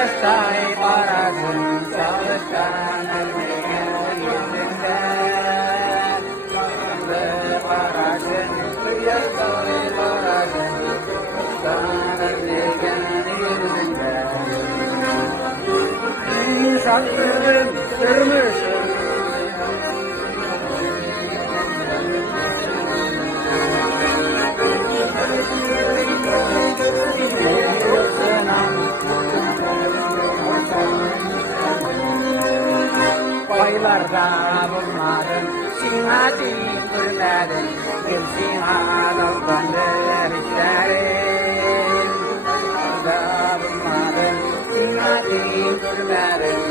Kıyastay parasın çalışkan ölmeyen yüzünden. Kıyastay parasın, kıyastay parasın çalışkan ölmeyen yüzünden. İnsanlığın sürmüşüm. Baylarda bulmadın, sinadi görmedin, gel sinada bandır işlerin. Baylarda bulmadın, sinadi görmedin,